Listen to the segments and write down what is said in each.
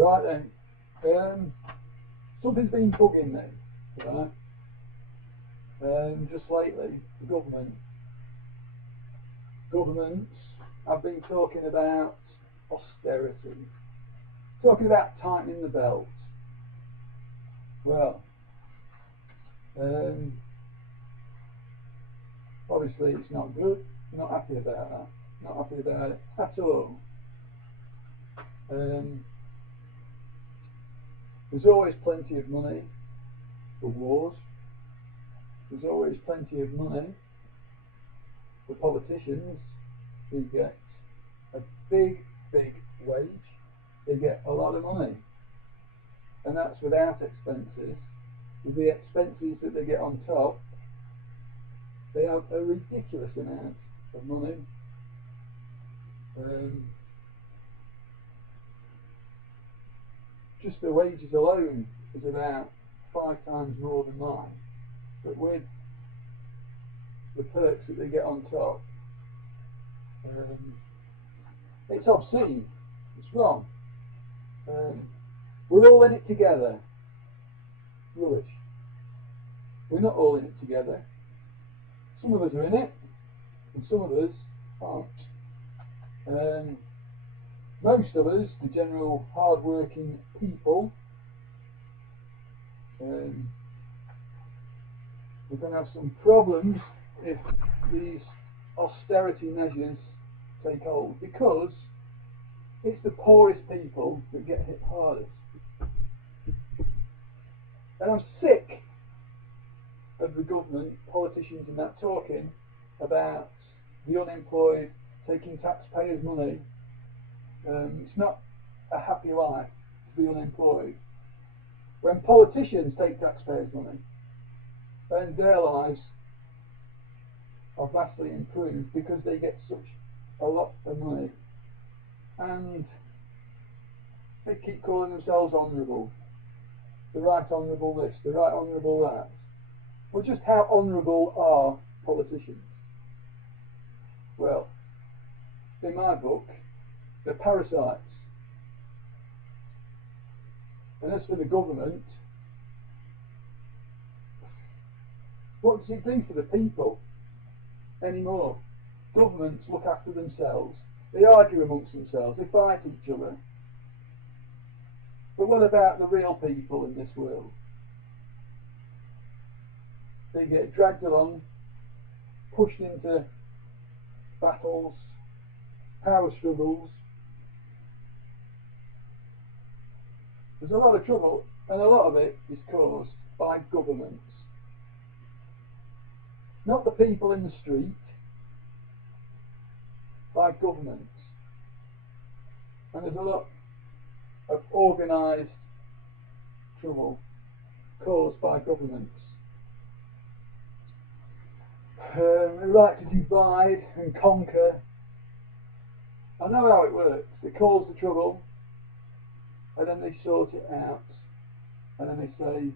Right then, something's been bugging me, right? Just lately, the governments have been talking about austerity, talking about tightening the belt. Well, obviously it's not good. Not happy about that. Not happy about it at all. There's always plenty of money for wars. There's always plenty of money for politicians who get a big wage. They get a lot of money, and that's without expenses. With the expenses that they get on top, they have a ridiculous amount of money. Just the wages alone is about 5 times more than mine, but with the perks that they get on top, it's obscene. It's wrong. We're all in it together. Rubbish. We're not all in it together. Some of us are in it, and some of us aren't. Most of us, the general hard-working people, we're going to have some problems if these austerity measures take hold, because it's the poorest people that get hit hardest. And I'm sick of the government, politicians and that, talking about the unemployed taking taxpayers' money. It's not a happy life to be unemployed. When politicians take taxpayers' money, then their lives are vastly improved because they get such a lot of money, and they keep calling themselves honourable. The right honourable this, the right honourable that. Well, just how honourable are politicians? Well, in my book, they're parasites. And as for the government, what does it do for the people anymore? Governments look after themselves. They argue amongst themselves. They fight each other. But what about the real people in this world? They get dragged along, pushed into battles, power struggles. There's a lot of trouble, and a lot of it is caused by governments. Not the people in the street, by governments. And there's a lot of organised trouble caused by governments. They like to divide and conquer. I know how it works. They cause the trouble, and then they sort it out, and then they say,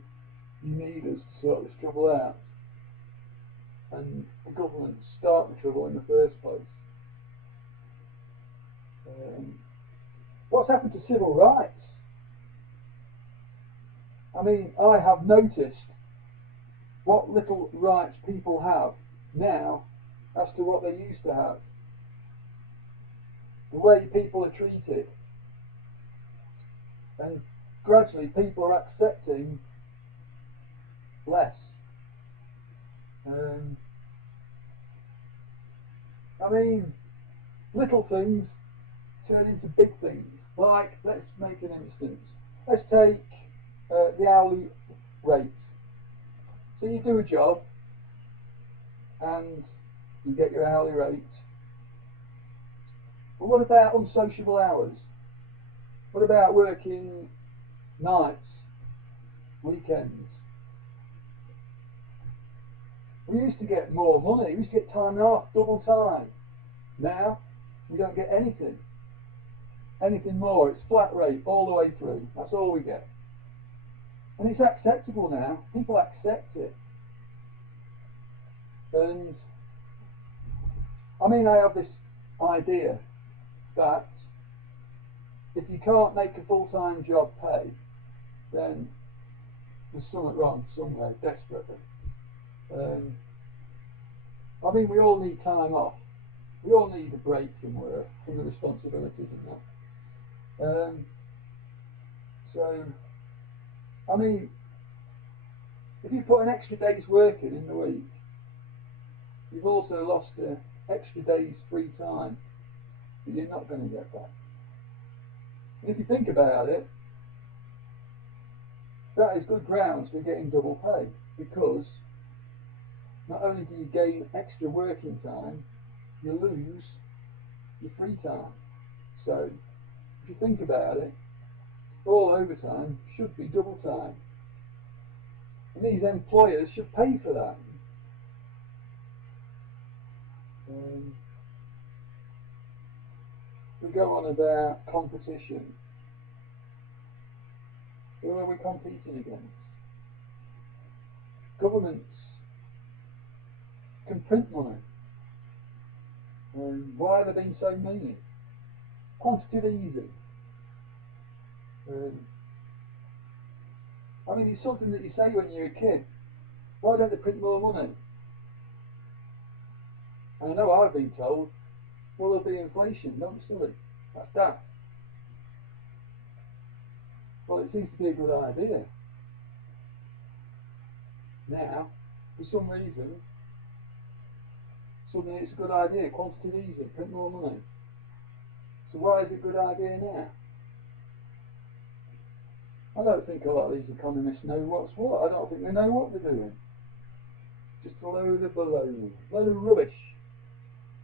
you need us to sort this trouble out. And the governments start the trouble in the first place. What's happened to civil rights? I mean, I have noticed what little rights people have now as to what they used to have. The way people are treated. And gradually people are accepting less. I mean, little things turn into big things. Like, let's make an instance. Let's take the hourly rate. So you do a job and you get your hourly rate. But what about unsociable hours? What about working nights, weekends? We used to get more money. We used to get time and a half, double time. Now we don't get anything. Anything more. It's flat rate all the way through. That's all we get. And it's acceptable now. People accept it. And I mean, I have this idea that if you can't make a full-time job pay, then there's something wrong somewhere, desperately. I mean, we all need time off. We all need a break from work, from the responsibilities and that. So, I mean, if you put an extra day's work in the week, you've also lost an extra day's free time that you're not going to get back. And if you think about it, that is good grounds for getting double pay, because not only do you gain extra working time, you lose your free time. So, if you think about it, all overtime should be double time. And these employers should pay for that. We go on about competition. Who are we competing against? Governments can print money. Why are they being so mean? Quantitative easy. I mean, it's something that you say when you're a kid. Why don't they print more money? And I know I've been told, well, there'll be inflation. Don't be silly. That's daft. Well, it seems to be a good idea. Now, for some reason, suddenly it's a good idea. Quantitative easy. Print more money. So why is it a good idea now? I don't think a lot of these economists know what's what. I don't think they know what they're doing. Just a load of baloney, a load of rubbish.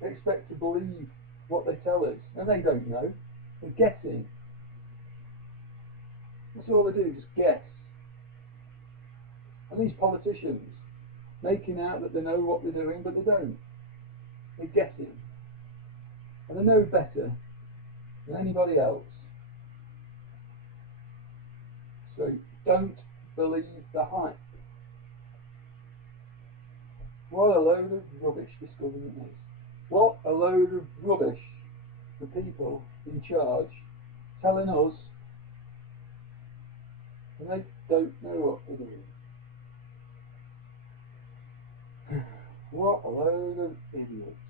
They expect to believe what they tell us, and they don't know. They're guessing. That's all they do, just guess. And these politicians, making out that they know what they're doing, but they don't. They're guessing. And they know better than anybody else. So don't believe the hype. What a load of rubbish this government is. What a load of rubbish the people in charge telling us, and they don't know what they're doing. What a load of idiots.